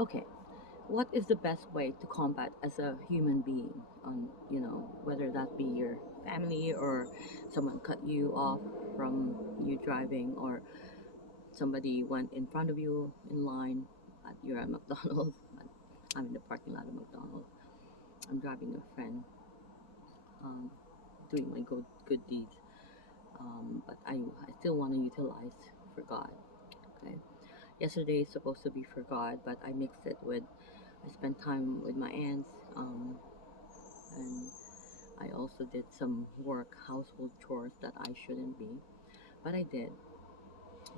Okay, what is the best way to combat as a human being on, whether that be your family or someone cut you off from you driving, or somebody went in front of you in line at you're at McDonald's. I'm in the parking lot of McDonald's. I'm driving a friend, um, doing my good deeds, but I still want to utilize for God. Okay, yesterday is supposed to be for God, but I mixed it with, I spent time with my aunts, and I also did some work, household chores that I shouldn't be, but I did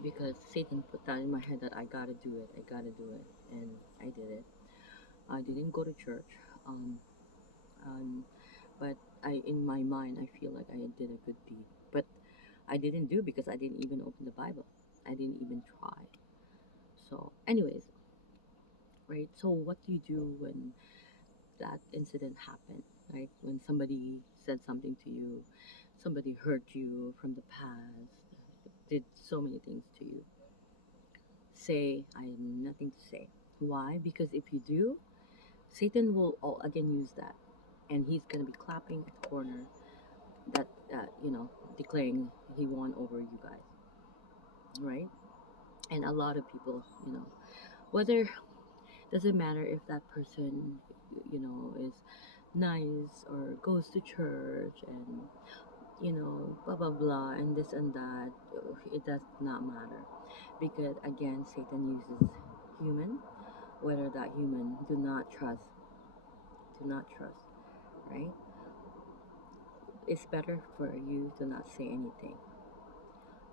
because Satan put that in my head that I gotta do it, I gotta do it, and I did it. I didn't go to church, um, um, but in my mind, I feel like I did a good deed, but I didn't do because I didn't even open the Bible. I didn't even try. So, anyways, right? So, what do you do when that incident happened, right? When somebody said something to you, somebody hurt you from the past, did so many things to you. Say, I have nothing to say. Why? Because if you do, Satan will again use that, and he's gonna be clapping at the corner, that declaring he won over you guys, right? And a lot of people, whether, doesn't matter if that person, is nice or goes to church and blah blah blah and this and that. It does not matter, because again, Satan uses human, whether that human do not trust, right? It's better for you to not say anything.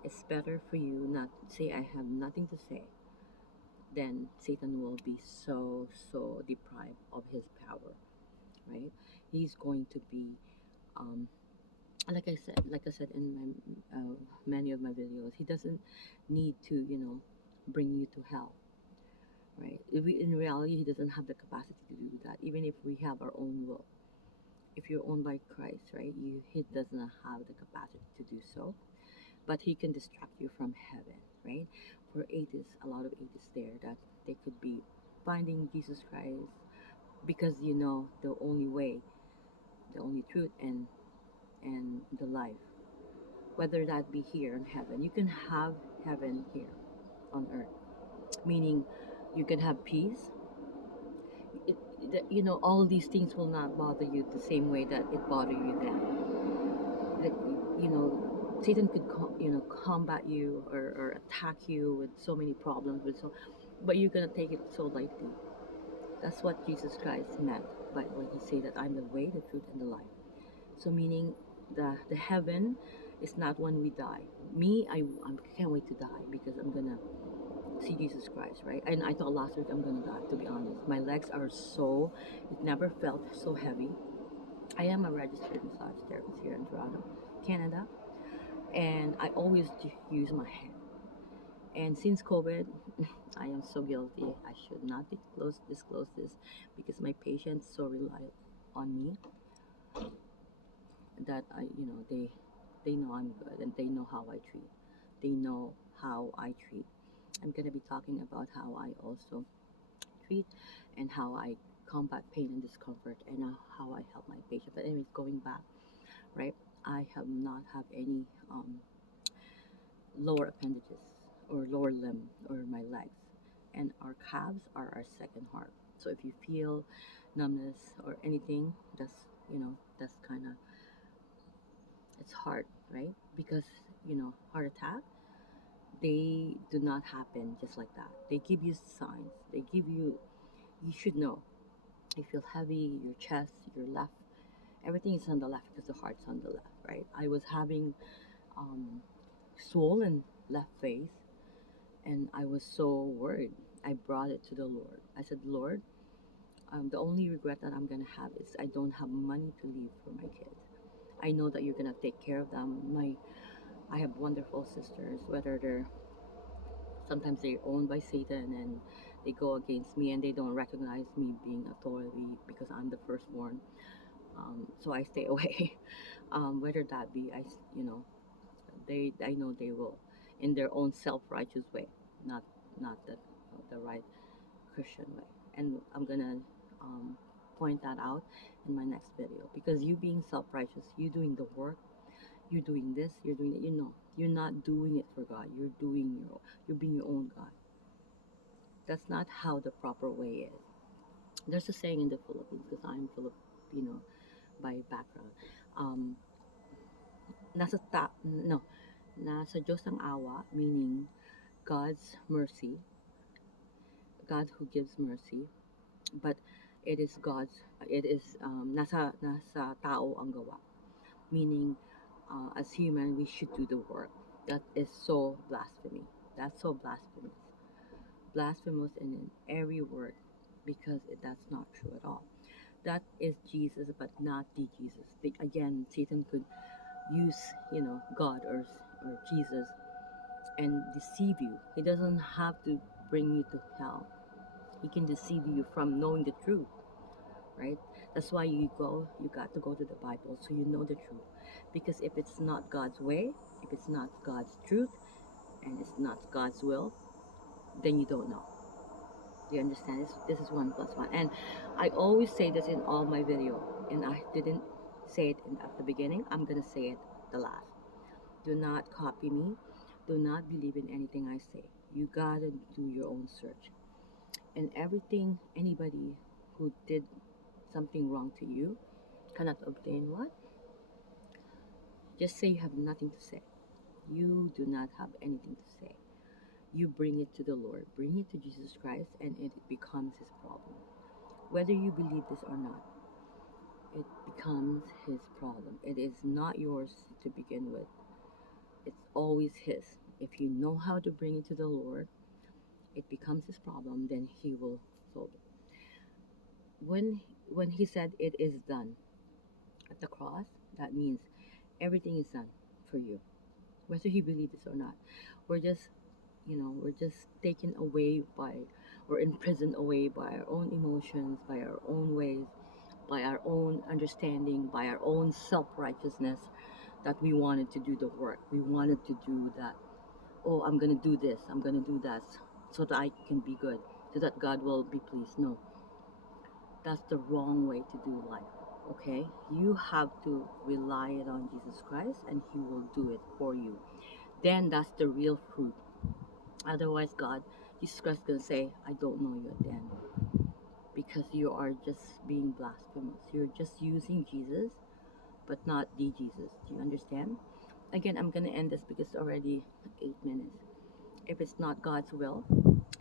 It's better for you not to say, I have nothing to say. Then Satan will be so deprived of his power, right? He's going to be, um, like I said in many of my videos, he doesn't need to, bring you to hell, right? In reality, he doesn't have the capacity to do that. Even if we have our own will, if you're owned by Christ, right? He does not have the capacity to do so, but he can distract you from heaven, right? For atheists, a lot of atheists there, that they could be finding Jesus Christ, because the only way, the only truth, and the life, whether that be here in heaven. You can have heaven here on earth, meaning you can have peace. All these things will not bother you the same way that it bothered you then. That, Satan could combat you, or attack you with so many problems, but you're gonna take it so lightly. That's what Jesus Christ meant by when he said that I'm the way, the truth, and the life. So meaning, the heaven is not when we die. Me, I can't wait to die, because I'm gonna see Jesus Christ, right? And I thought last week I'm gonna die. To be honest, my legs are so, it never felt so heavy. I am a registered massage therapist here in Toronto, Canada, and I always use my hand. And since COVID, I am so guilty. I should not disclose this, because my patients so rely on me, that they know I'm good, and they know how I treat. They know how I treat. I'm gonna be talking about how I also treat, and how I combat pain and discomfort, and how I help my patient. But anyways, going back, right? I have not have any lower appendages or lower limb or my legs, and our calves are our second heart. So if you feel numbness or anything, that's kind of, it's hard, right? Because heart attack, they do not happen just like that. They give you signs. They give you, you should know. You feel heavy, your chest, your left, everything is on the left because the heart's on the left, right? I was having um, swollen left face, and I was so worried. I brought it to the Lord. I said, Lord, the only regret that I'm gonna have is I don't have money to leave for my kids. I know that you're gonna take care of them. I have wonderful sisters, whether they're, sometimes they're owned by Satan, and they go against me, and they don't recognize me being authority because I'm the firstborn. So I stay away. Whether that be, I know they will, in their own self-righteous way, not not the right Christian way. And I'm gonna um, point that out in my next video, because you being self-righteous, you doing the work, you're doing this, you're doing that, you're not doing it for God. You're being your own God. That's not how the proper way is. There's a saying in the Philippines, because I'm Filipino by background. Um, nasa ta no, nasa Diyos ang awa, meaning God's mercy, God who gives mercy, but it is nasa tao ang gawa, meaning as human we should do the work. That is so blasphemy. That's so blasphemous. Blasphemous in every word, because that's not true at all. That is Jesus, but not the Jesus. Again, Satan could use, God or Jesus and deceive you. He doesn't have to bring you to hell. He can deceive you from knowing the truth, right? That's why you got to go to the Bible so you know the truth. Because if it's not God's way, if it's not God's truth, and it's not God's will, then you don't know. Do you understand? This is one plus one. And I always say this in all my video, and I didn't say it at the beginning. I'm gonna say it the last. Do not copy me. Do not believe in anything I say. You gotta do your own search. And everything, anybody who did something wrong to you cannot obtain what? Just say you have nothing to say. You do not have anything to say. You bring it to the Lord, bring it to Jesus Christ, and it becomes his problem. Whether you believe this or not, it becomes his problem. It is not yours to begin with. It's always his. If you know how to bring it to the Lord, it becomes his problem, then he will solve it. When he said it is done at the cross, that means everything is done for you. Whether you believe this or not. We're just we're just taken away by, or imprisoned away by our own emotions, by our own ways, by our own understanding, by our own self-righteousness, that we wanted to do the work. We wanted to do that. Oh, I'm going to do this. I'm going to do that so that I can be good, so that God will be pleased. No, that's the wrong way to do life. Okay? You have to rely it on Jesus Christ, and he will do it for you. Then that's the real fruit. Otherwise, Jesus Christ is going to say, I don't know you at the end, because you are just being blasphemous. You're just using Jesus, but not the Jesus. Do you understand? Again, I'm going to end this because it's already 8 minutes. If it's not God's will,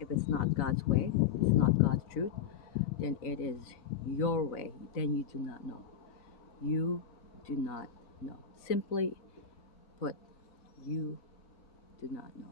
if it's not God's way, it's not God's truth, then it is your way. Then you do not know. You do not know. Simply put, you do not know.